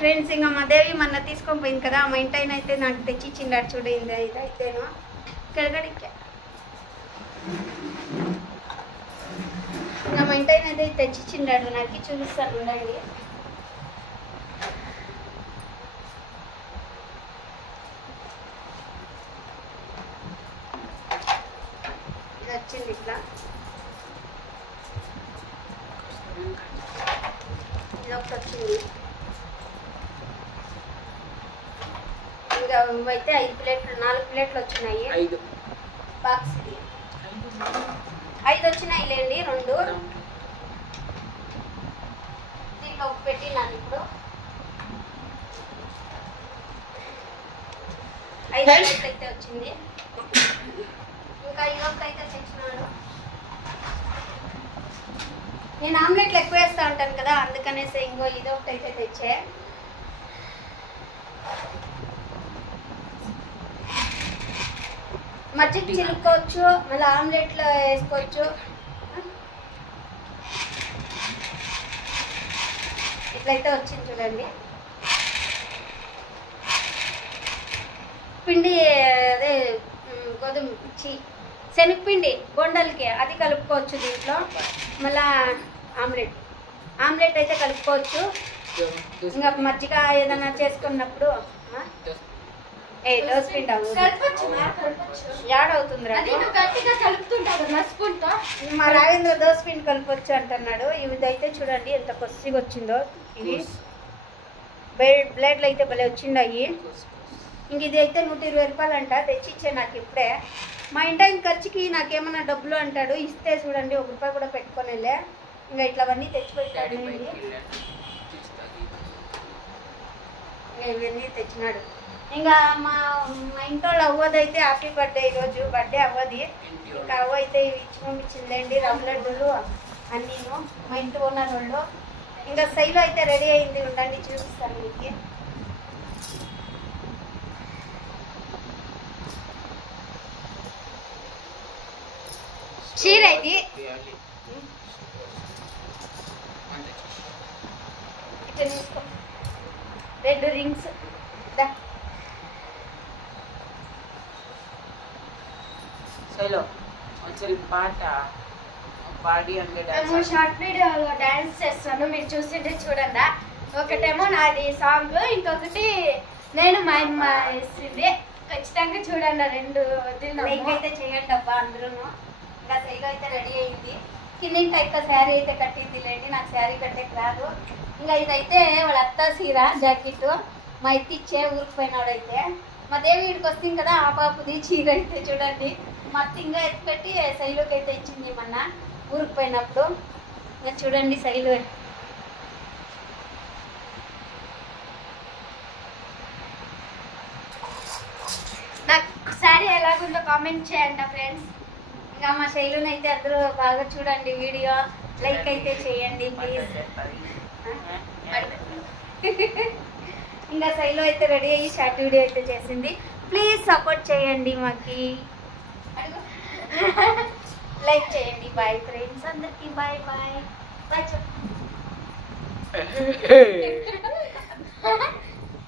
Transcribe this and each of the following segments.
Friends, ఇంకా మా దేవి మొన్న తీసుకొని పోయింది కదా, మా ఇంటి ఆయన అయితే నాకు తెచ్చి ఇచ్చిండాడు చూడండి. ఇదైతేను కెడగడిక్కా ఇంకా మా ఇంటి ఆయన అయితే తెచ్చి ఇచ్చిండాడు నాకు. చూపిస్తాను ఉండండి. ఇది వచ్చింది ఇట్లా, ఇది ఒకటి వచ్చింది. ఇంకా ఇవైతే 5 ప్లేట్లు 4 ప్లేట్లు వచ్చినాయి. 5 బాక్స్ 5 వచ్చినాయి లేండి. 2 దీంట్లో పెట్టినాను. ఇప్పుడు 5 ప్లేట్లు అయితే వచ్చింది. ఇంకా ఇదొకటి అయితే తెచ్చినాడు. నేను ఆమ్లెట్లు ఎక్కువ వేస్తూ ఉంటాను కదా, అందుకనేసి ఇంకో ఇదొకటి అయితే తెచ్చే. మజ్జిగ చిలుక్కోవచ్చు, మళ్ళీ ఆమ్లెట్లో వేసుకోవచ్చు. ఇట్లయితే వచ్చింది చూడండి. పిండి అదే గోధుమ శనగపిండి బొండలకి అది కలుపుకోవచ్చు దీంట్లో. మళ్ళా ఆమ్లెట్ అయితే కలుపుకోవచ్చు. ఇంకా మజ్జిగ ఏదైనా చేసుకున్నప్పుడు దోసపిండి యాడవుతుంది. మా రావేంద్ర దోసపిండి కలపొచ్చు అంటున్నాడు. ఇదైతే చూడండి ఎంత కొద్దిగా వచ్చిందో. ఇవి బ్లేడ్లు అయితే భలే వచ్చిండాయి. ఇంక ఇది అయితే 120 రూపాయలు అంట. తెచ్చిచ్చే నాకు ఇప్పుడే. మా ఇంటి ఆయన ఖర్చుకి నాకేమన్నా డబ్బులు అంటాడు, ఇస్తే చూడండి 1 రూపాయి కూడా పెట్టుకోనేలే. ఇంకా ఇట్లవన్నీ తెచ్చిపెట్టాడు. ఇవన్నీ తెచ్చినాడు. ఇంకా మా ఇంట్లో అవ్వదైతే హ్యాపీ బర్త్డే, ఈరోజు బర్త్డే అవ్వది. ఇంకా అవ్వ అయితే ఇవి ఇచ్చి పంపించిందండి, రవ్వ లడ్డూలు అన్నీను మా ఇంటి ఓనర్ వాళ్ళు. ఇంకా శైలు అయితే రెడీ అయింది, ఉండండి చూపిస్తాను మీకు. చీర ఇది ఇట్లా తీసుకో. 2 రింగ్స్ పాట పాడి అంటే షార్ట్ వీడియోలో డాన్స్ చేస్తాను, మీరు చూసింటే చూడండి. ఒకటేమో నాది సాంగ్, ఇంకొకటి నేను మా అమ్మ వేసింది. ఖచ్చితంగా చూడండి. 2 లైక్ అయితే చేయండి అబ్బా అందరూ. ఇంకా శైలు అయితే రెడీ అయింది. కిందింట ఎక్కువ శారీ అయితే కట్టింది లేండి, నాకు శారీ కట్టేకి రాదు. ఇంకా ఇదైతే వాళ్ళ అత్త సీర జాకెట్ మా ఎత్తి ఇచ్చే ఊరికి పోయినాడైతే. మా దేవి వీడికి వస్తుంది కదా, ఆ పాపుది చీర అయితే చూడండి. మా అత్త ఇంకా ఎత్తి పెట్టి శైలుకి అయితే ఇచ్చింది మొన్న ఊరికి పోయినప్పుడు. ఇంకా చూడండి శైలు నాకు శారీ ఎలాగుందో కామెంట్ చేయండి ఫ్రెండ్స్. ఇంకా మా శైలుని అయితే అందరూ బాగా చూడండి, వీడియో లైక్ అయితే చేయండి ప్లీజ్. ఇంకా శైలు అయితే రెడీ అయ్యి షార్ట్ వీడియో అయితే చేసింది. ప్లీజ్ సపోర్ట్ చేయండి మాకి, లైక్ చేయండి. బాయ్ ఫ్రెండ్స్ అందరికి, బాయ్ బాయ్ బాయ్ చెప్పు.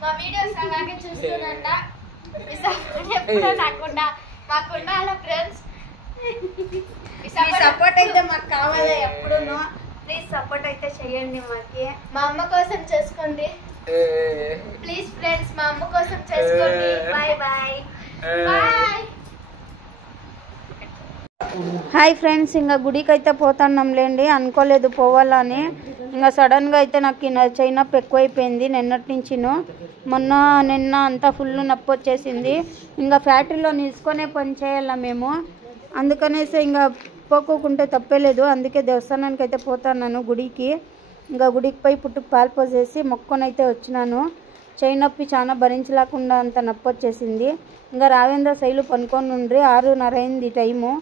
మా వీడియోస్ అలాగే చూస్తున్నంట. ఎప్పుడో నాకుండా మాకుండా అలా ఫ్రెండ్స్ సపోర్ట్ అయితే మాకు కావాలి ఎప్పుడునో. ప్లీజ్ సపోర్ట్ అయితే చేయండి మాకి. మా అమ్మ కోసం చేసుకోండి ప్లీజ్ ఫ్రెండ్స్, మా అమ్మ కోసం చేసుకోండి. Bye bye bye. Hi friends, ఇంకా గుడికి అయితే పోతున్నాం లేండి. అనుకోలేదు పోవాలని. ఇంకా సడన్గా అయితే నాకు చెయ్యి నొప్పి ఎక్కువైపోయింది నిన్నటి నుంచిను. నిన్న అంతా ఫుల్ నొప్పి వచ్చేసింది. ఇంకా ఫ్యాక్టరీలో నిలుచుకొనే పని చేయాల మేము, అందుకనేసి ఇంకా పోకోకుంటే తప్పేలేదు. అందుకే దేవస్థానానికి అయితే పోతున్నాను గుడికి. ఇంకా గుడికి పోయి పుట్టుకు పాలు పోసేసి మొక్కొనైతే వచ్చినాను. చెయ్యి నొప్పి చాలా భరించలేకుండా అంత నొప్పి వచ్చేసింది. ఇంకా రావేంద్ర శైలు పనుకొని ఉండ్రి. 6:30 అయింది టైము.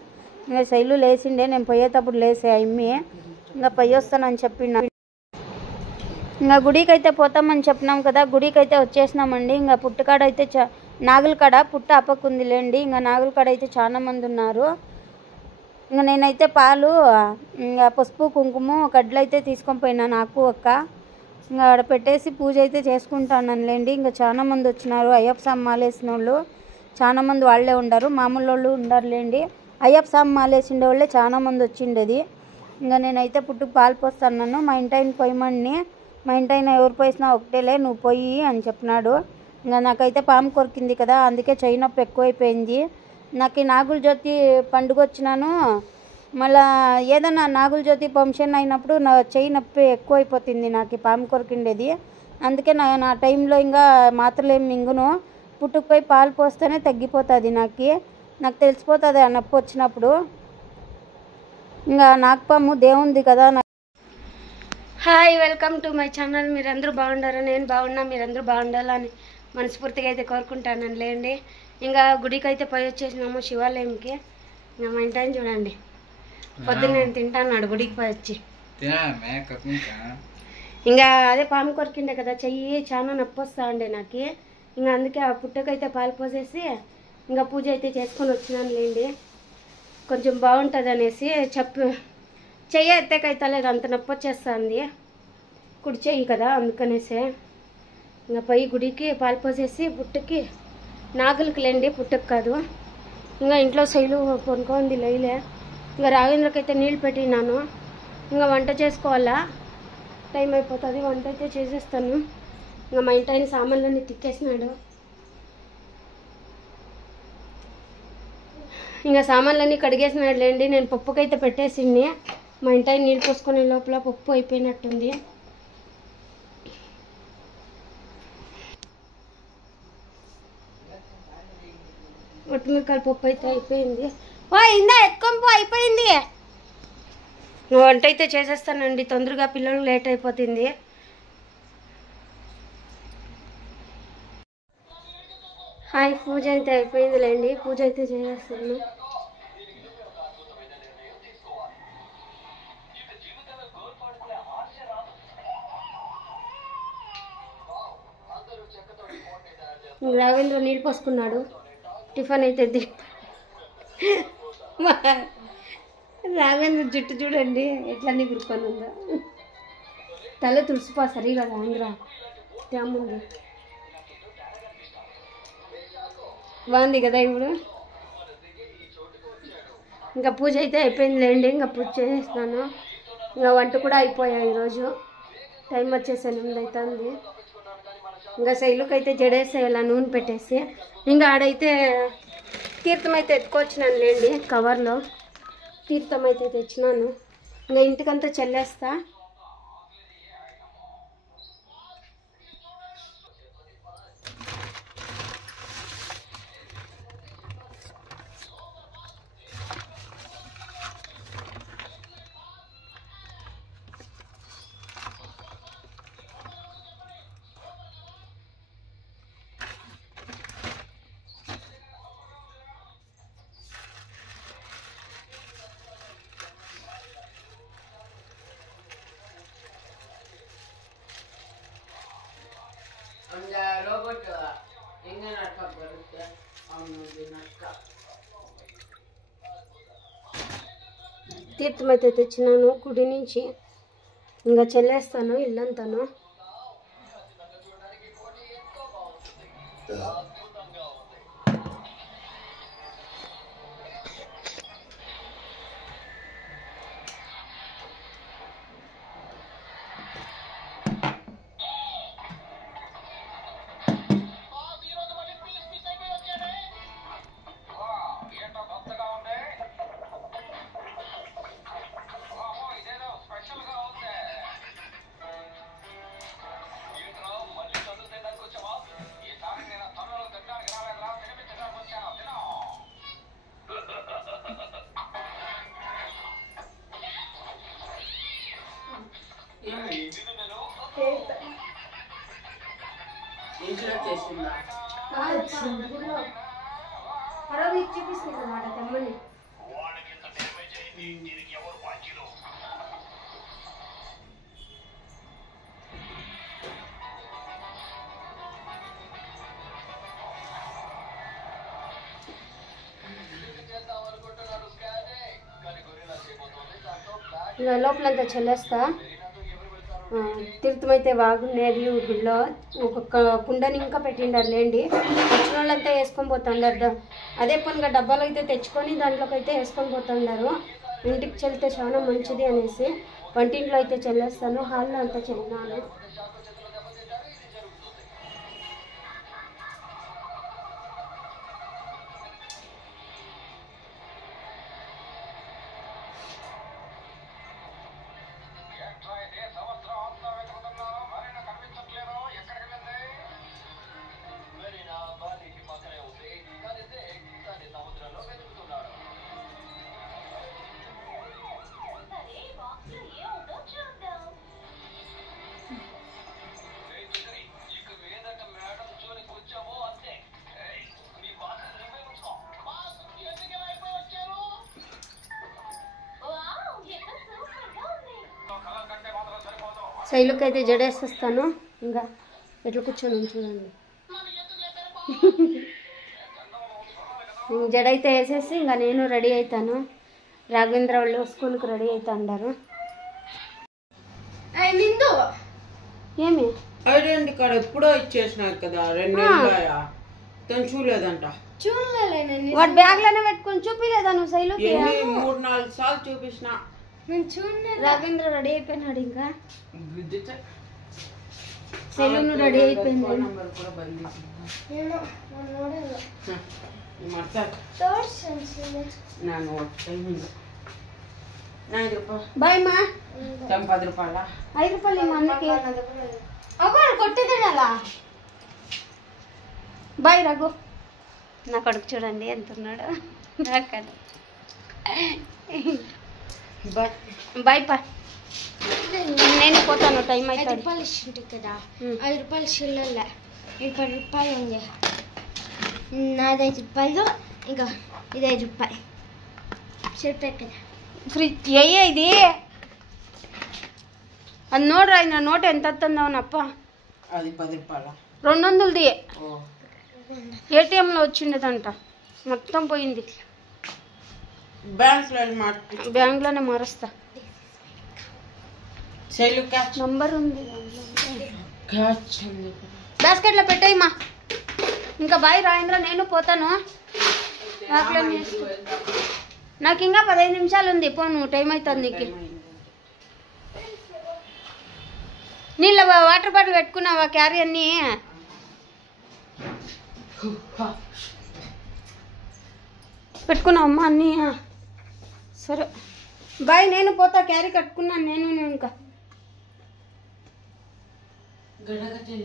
ఇంకా శైలు లేచిండే, నేను పోయేటప్పుడు లేసే అమ్మి. ఇంకా పోయి వస్తానని చెప్పిన. ఇంకా గుడికి అయితే పోతామని చెప్పినాం కదా, గుడికి అయితే వచ్చేసినామండి. ఇంకా పుట్టుకాడ అయితే నాగుల కాడ పుట్ట అప్పకుంది లేండి. ఇంకా నాగుల కాడ అయితే చాలా మంది ఉన్నారు. ఇంకా నేనైతే పాలు, ఇంకా పసుపు కుంకుమ కడ్లు అయితే తీసుకొని పోయినా నాకు ఒక్క. ఇంకా ఆడ పెట్టేసి పూజ అయితే చేసుకుంటానులేండి. ఇంకా చాలా మంది వచ్చినారు అయ్యప్ప స్వామి మాలేసిన వాళ్ళు, చాలా మంది వాళ్ళే ఉండరు, మామూలు వాళ్ళు ఉండరులేండి. అయ్యప్ప స్వామి మాలేసిండే వాళ్ళే చాలా మంది వచ్చిండేది. ఇంకా నేనైతే పుట్టుకు పాలు పోస్తాను. మా ఇంటాయన పొయ్యమని, మా ఇంటాయన ఎవరు పోసినా ఒకటేలే నువ్వు పొయ్యి అని చెప్పినాడు. ఇంకా నాకైతే పాము కొరికింది కదా, అందుకే చెయ్యి నొప్పి ఎక్కువైపోయింది. నాకు ఈ నాగుల జ్యోతి పండుగ వచ్చినాను, మళ్ళా ఏదన్నా నాగుల జ్యోతి ఫంక్షన్ అయినప్పుడు నా చెయ్యి నొప్పి ఎక్కువైపోతుంది నాకు పాము కొరికిండేది. అందుకే నా టైంలో ఇంకా మాత్రలు ఏమి మింగును, పుట్టుకుపోయి పాలు పోస్తేనే తగ్గిపోతుంది. నాకు తెలిసిపోతుంది ఆ నొప్పి వచ్చినప్పుడు. ఇంకా నాగపాము దేవుంది కదా. Hi, welcome to my channel. మీరందరూ బాగుండారా? నేను బాగున్నా, మీరందరూ బాగుండాలని మనస్ఫూర్తిగా అయితే కోరుకుంటాను లేండి. ఇంకా గుడికి అయితే పోయి వచ్చేసినాము శివాలయంకి. ఇంకా మా ఇంటాయన చూడండి పొద్దున్న నేను తింటాన్నాడు గుడికి పోయి వచ్చి. ఇంకా అదే పాము కొరికిండే కదా, చెయ్యి చాలా నొప్పి వస్తా ఉండే నాకు. ఇంకా అందుకే ఆ పుట్టకైతే పాలు పోసేసి ఇంకా పూజ అయితే చేసుకొని వచ్చినాను లేండి. కొంచెం బాగుంటుంది అనేసి చెయ్యి ఎత్తకైతే లేదు, అంత నొప్పి వచ్చేస్తుంది, కుడి చెయ్యి కదా, అందుకనేసి ఇంకా పోయి గుడికి పాలు పోసేసి పుట్టకి, నాగులకి లేండి పుట్టకు కాదు. ఇంకా ఇంట్లో శైలు కొనుక్కోంది లేలే. ఇంకా రాఘవేంద్రకైతే నీళ్ళు పెట్టినాను. ఇంకా వంట చేసుకోవాలా, టైం అయిపోతుంది, వంట అయితే చేసేస్తాను. ఇంకా మా ఇంటి ఆయన సామాన్లన్నీ తిక్కేసినాడు. ఇంకా సామాన్లన్నీ కడిగేసినాడు లేండి. నేను పప్పుకైతే పెట్టేసింది. మా ఇంటి ఆయన నీళ్ళు పోసుకునే లోపల పప్పు అయిపోయినట్టుంది. ఒట్టిమిరకాయల పప్పు అయితే అయిపోయింది. ఇందా ఎత్తుకొని అయిపోయింది. వంట అయితే చేసేస్తానండి తొందరగా, పిల్లలు లేట్ అయిపోతుంది. హాయ్, పూజ అయితే అయిపోయింది లేండి. పూజ అయితే చేసేస్తాను. రాఘవేంద్ర నీళ్ళు పోసుకున్నాడు, టిఫిన్ అయితే రాఘవేంద్ర జుట్టు చూడండి ఎట్లా నిగురుకొని ఉందో, తల తుడిసిపో సరి కదా ఆంధ్ర తేముంది, బాగుంది కదా ఇప్పుడు. ఇంకా పూజ అయితే అయిపోయింది లేండి. ఇంకా పూజ చేసేస్తాను. ఇంకా వంట కూడా అయిపోయాయి ఈరోజు. టైం వచ్చేసి 8 అవుతుంది. ఇంకా శైలుకి అయితే జడేసేయాల నూనె పెట్టేసి. ఇంకా ఆడైతే తీర్థం అయితే ఎత్తుకొచ్చినాను లేండి, కవర్లో తీర్థం అయితే తెచ్చినాను. ఇంకా ఇంటికంతా చల్లేస్తా. ರೋಬೋಟ್ ಹೆಂಗೆ ನಡ್ಕಕ್ ಬರುತ್ತೆ ಅವನು ನಡ್ಕ. తీర్థం అయితే తెచ్చినాను గుడి నుంచి. ఇంకా చెల్లేస్తాను ఇల్లంతాను. ఇంట్లో చేసిందా? చూపిస్తుంది అన్నమాట తెమ్మని. లోపలంతా చెల్లేస్తా. తీర్థం అయితే బాగున్నది ఊళ్ళో. ఒక్కొక్క కుండని ఇంకా పెట్టిండారు లేండి. వచ్చిన వాళ్ళంతా వేసుకొని పోతుండారు. అదే పనిగా డబ్బాలు అయితే తెచ్చుకొని దాంట్లోకి అయితే వేసుకొని పోతుండారు. ఇంటికి చల్లితే చాలా మంచిది అనేసి వంటింట్లో అయితే చల్లేస్తాను. హాల్లో అంతా చల్లినాను. శైలుకి అయితే జడేసేస్తాను. ఇంకా ఎట్లా కూర్చొని చూడండి. జడ అయితే వేసేసి ఇంకా నేను రెడీ అవుతాను. రాఘవేంద్ర వాళ్ళు స్కూల్కి రెడీ అవుతా అన్నారు. ఏమి ఐడెంటి కార్డ్ ఎప్పుడో ఇచ్చేసినారు కదా, 2 నెలలు తను చూడలేదంట. వాడు బ్యాగ్ లోనే పెట్టుకొని చూపిలేదా నువ్వు శైలుకి? 3-4 సార్లు చూపించిన. రాఘవేంద్ర రెడీ అయిపోయినాడు. ఇంకా శైలు రెడీ అయిపోయింది. బాయ్ మా 10 రూపాయల 5 రూపాయలు మా అన్నకి కొట్టేదేలా. బాయ్ రఘు. నా కొడుకు చూడండి ఎంత ఉన్నాడు. బాయ్ పా. నేను పోతాను, టైం అయితే. 5 రూపాయలు ఇచ్చింటి కదా, 5 రూపాయలు చిల్లర్లే. ఇంకా 10 రూపాయలు ఉంది. నాది 5 రూపాయలు, ఇంకా ఇది 5 రూపాయలు చెప్పే కదా. ఫ్రీ అయ్యే ఇది. అది నోడ్రా, నా నోట్ ఎంత వస్తుందోనప్ప. అది 10 రూపాయల 200ది. ఏటీఎంలో వచ్చిండేదంట, మొత్తం పోయింది. బ్యాంక్లోనే మారుస్తా. నంబర్ ఉంది బాస్కెట్లో పెట్టేయమ్మా. ఇంకా బాయ్ రాయంద్ర, నేను పోతాను. నాకు ఇంకా 15 నిమిషాలు ఉంది. పోను, టైం అవుతుంది నీకు. నీళ్ళ వాటర్ బాటిల్ పెట్టుకున్నావా క్యారీ అన్నీ? పెట్టుకున్నావమ్మా అన్నీ? సరే బాయ్, నేను పోతా. క్యారీ కట్టుకున్నాను నేను. ఇంకా గడగట్టే